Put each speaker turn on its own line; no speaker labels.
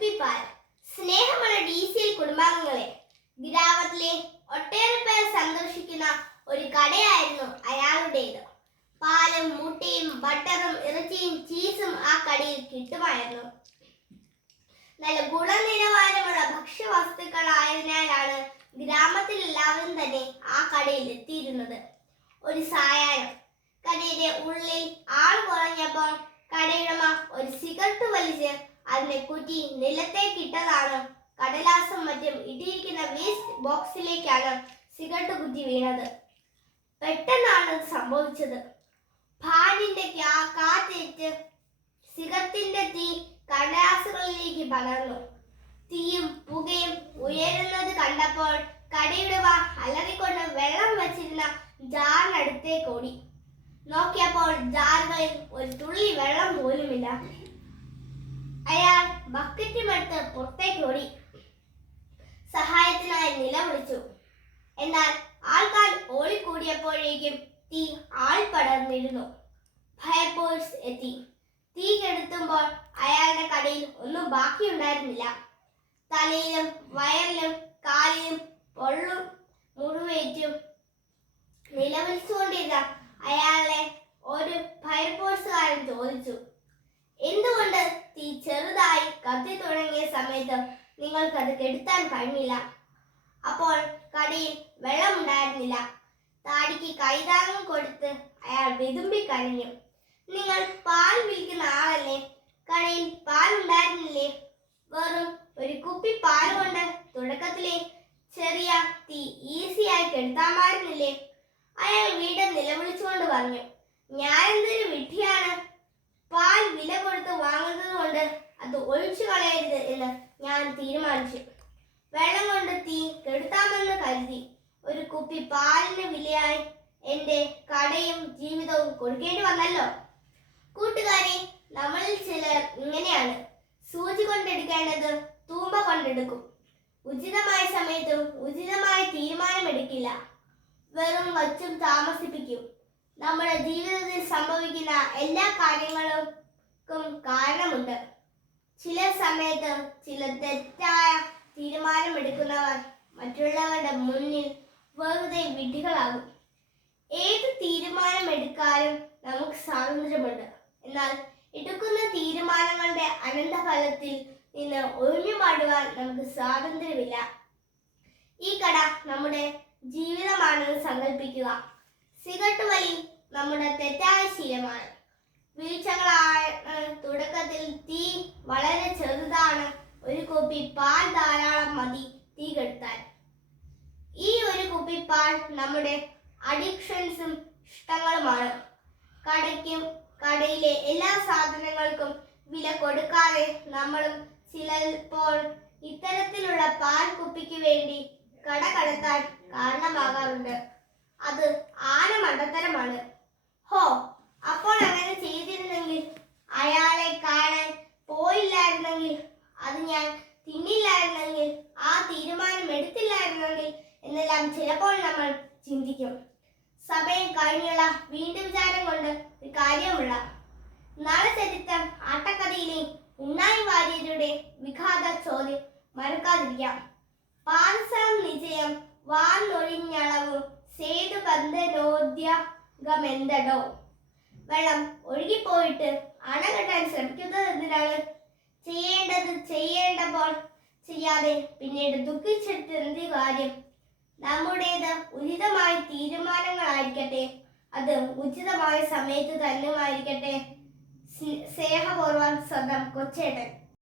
കുപ്പിപ്പാൽ സ്നേഹമുള്ള D C കുടുംബാംഗങ്ങളെ ഗ്രാമത്തിലെ ഒട്ടേറെ പേർ സന്ദർശിക്കുന്ന ഒരു കടയായിരുന്നു അയാളുടേത്. പാലും മുട്ടയും ബട്ടറും ഇറച്ചിയും ചീസും ആ കടയിൽ കിട്ടുമായിരുന്നു. നല്ല ഗുണനിലവാരമുള്ള ഭക്ഷ്യവസ്തുക്കളായതിനാലാണ് ഗ്രാമത്തിൽ എല്ലാവരും തന്നെ ആ കടയിൽ എത്തിയിരുന്നത്. ഒരു സായാഹ്നം. കടയുടെ ഉള്ളിൽ ആൾ കുറഞ്ഞപ്പോൾ കടയുടമ ഒരു സിഗരറ്റ് വലിച്ച് അതിനെ കുറ്റി നിലത്തേക്ക് ഇട്ടതാണ് കടലാസും മറ്റും ഇട്ടിരിക്കുന്ന വേസ്റ്റ് ബോക്സിലേക്കാണ് സിഗരറ്റ് കുറ്റി വീണത്. പെട്ടെന്നാണ് സംഭവിച്ചത്. ഫാനിന്റെ കാറ്റേറ്റ് സിഗരറ്റിന്റെ തീ കടലാസുകളിലേക്ക് പടർന്നു. തീയും പുകയും ഉയരുന്നത് കണ്ടപ്പോൾ കടയുടമ അലറിക്കൊണ്ട് വെള്ളം വച്ചിരുന്ന ജാറിനടുത്തേക്ക് ഓടി. നോക്കിയപ്പോൾ ജാറുകളിൽ ഒരു തുള്ളി വെള്ളം പോലുമില്ല. അയാൾ ബക്കറ്റുമെടുത്ത് പുറത്തേക്ക് ഓടി. സഹായത്തിനായി നിലവിളിച്ചു എന്നാൽ ആൾക്കാർ ഓടിക്കൂടിയപ്പോഴേക്കും തീ ആൾ പടർന്നിരുന്നു ഫയർഫോഴ്സ് എത്തി. തീ കെടുത്തുമ്പോൾ അയാളുടെ കടയിൽ ഒന്നും ബാക്കിയുണ്ടായിരുന്നില്ല. തലയിലും വയറിലും കാലിലും പൊള്ളും മുറിവേറ്റും നിലവിളിച്ചുകൊണ്ടിരുന്ന അയാളെ ഒരു ഫയർഫോഴ്സുകാരൻ ചോദിച്ചു. എന്തുകൊണ്ട് തീ ചെറുതായി കത്തി തുടങ്ങിയ സമയത്ത് നിങ്ങൾക്കത് കെടുത്താൻ കഴിഞ്ഞില്ല. അപ്പോൾ കടയിൽ വെള്ളമുണ്ടായിരുന്നില്ല താടിക്ക് കൈതാങ്ങം കൊടുത്ത് അയാൾ വിതുമ്പി കരഞ്ഞു. നിങ്ങൾ പാൽ വിൽക്കുന്ന ആളല്ലേ? കടയിൽ പാൽ ഉണ്ടായിരുന്നില്ലേ? വെറും ഒരു കുപ്പി പാൽ കൊണ്ട് തുടക്കത്തിലെ ചെറിയ തീ ഈസിയായി കെടുത്താമായിരുന്നില്ലേ? അയാൾ വീണ്ടും നിലവിളിച്ചുകൊണ്ട് പറഞ്ഞു ഞാൻ എന്തൊരു വിഡ്ഢിയാണ്? പാൽ വില കൊടുത്ത് വാങ്ങുന്നത് കൊണ്ട് അത് ഒഴിച്ചു കളയരുത് എന്ന് ഞാൻ തീരുമാനിച്ചു. വെള്ളം കൊണ്ട് തീ കെടുത്താമെന്ന് കരുതി ഒരു കുപ്പി പാലിന് വിലയായി എന്റെ കടയും ജീവിതവും കൊടുക്കേണ്ടി വന്നല്ലോ. കൂട്ടുകാരെ നമ്മളിൽ ചിലർ ഇങ്ങനെയാണ്. സൂചി കൊണ്ടെടുക്കേണ്ടത് തൂമ്പ കൊണ്ടെടുക്കും. ഉചിതമായ സമയത്തും ഉചിതമായ തീരുമാനമെടുക്കില്ല. വെറും വച്ചും താമസിപ്പിക്കും. നമ്മുടെ ജീവിതത്തിൽ സംഭവിക്കുന്ന എല്ലാ കാര്യങ്ങൾക്കും കാരണമുണ്ട്. ചില സമയത്ത് ചില തെറ്റായ തീരുമാനമെടുക്കുന്നവർ മറ്റുള്ളവരുടെ മുന്നിൽ വെറുതെ വിഡ്ഢികളാകും. ഏത് തീരുമാനമെടുക്കാനും നമുക്ക് സ്വാതന്ത്ര്യമുണ്ട്. എന്നാൽ എടുക്കുന്ന തീരുമാനങ്ങളുടെ അനന്തഫലത്തിൽ നിന്ന് ഒഴിഞ്ഞു മാടുവാൻ നമുക്ക് സ്വാതന്ത്ര്യമില്ല. ഈ കട നമ്മുടെ ജീവിതമാണെന്ന് സങ്കല്പിക്കുക സിഗരറ്റ് വലി നമ്മുടെ തെറ്റായ ശീലമാണ്. വീഴ്ചകളായ തുടക്കത്തിൽ തീ വളരെ ചെറുതാണ്. ഒരു കുപ്പി പാൽ ധാരാളം മതി തീ കെടുത്താൻ. ഈ ഒരു കുപ്പി പാൽ നമ്മുടെ അഡിക്ഷൻസും ഇഷ്ടങ്ങളുമാണ്. കടയ്ക്കും കടയിലെ എല്ലാ സാധനങ്ങൾക്കും വില കൊടുക്കാതെ നമ്മളും ചിലപ്പോൾ ഇത്തരത്തിലുള്ള പാൽ കുപ്പിക്ക് വേണ്ടി കട കടത്താൻ കാരണമാകാറുണ്ട്. അത് ആന മണ്ടത്തരമാണ്. ഹോ അപ്പോൾ അങ്ങനെ ചെയ്തിരുന്നെങ്കിൽ അയാളെ കാണാൻ പോയില്ലായിരുന്നെങ്കിൽ അത് ഞാൻ തിന്നില്ലായിരുന്നെങ്കിൽ ആ തീരുമാനം എടുത്തില്ലായിരുന്നെങ്കിൽ എന്നെല്ലാം ചിലപ്പോൾ നമ്മൾ ചിന്തിക്കും. സമയം കഴിഞ്ഞുള്ള വീണ്ടും വിചാരം കൊണ്ട് ഒരു കാര്യമുള്ള നാളെ ചരിത്രം ആട്ടക്കഥയിലെ ഉണ്ണായി വാര്യരുടെ വിഘാത ചോദ്യം മറക്കാതിരിക്കാം. പാർസം നിജയം വാന്നൊഴിഞ്ഞളവും സേതു ബന്ധനോദ്യകമെന്തടോ വെള്ളം ഒഴുകിപ്പോയിട്ട് അണ കെട്ടാൻ ശ്രമിക്കുന്നത് എന്തിനാണ് ചെയ്യേണ്ടത് ചെയ്യേണ്ടപ്പോൾ ചെയ്യാതെ പിന്നീട് ദുഃഖിച്ചിട്ട് എന്ത് കാര്യം? നമ്മുടേത് ഉചിതമായ തീരുമാനങ്ങളായിരിക്കട്ടെ. അത് ഉചിതമായ സമയത്ത് തന്നെ ആയിരിക്കട്ടെ സ്നേഹപൂർവം സ്വന്തം കൊച്ചേട്ടൻ.